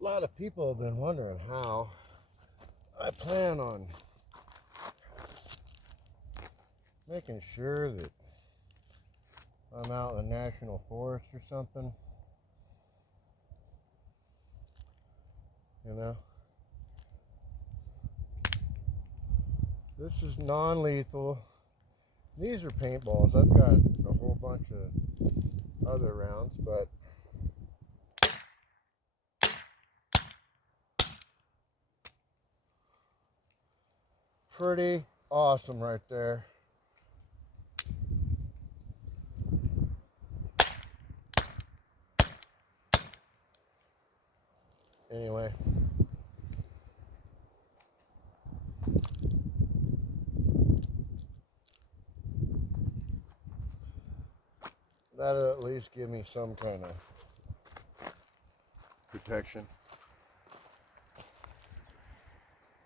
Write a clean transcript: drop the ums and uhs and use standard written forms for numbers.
A lot of people have been wondering how I plan on making sure that I'm out in the national forest or something, you know. This is non-lethal. These are paintballs. I've got a whole bunch of other rounds, but pretty awesome right there. Anyway, that'll at least give me some kind of protection.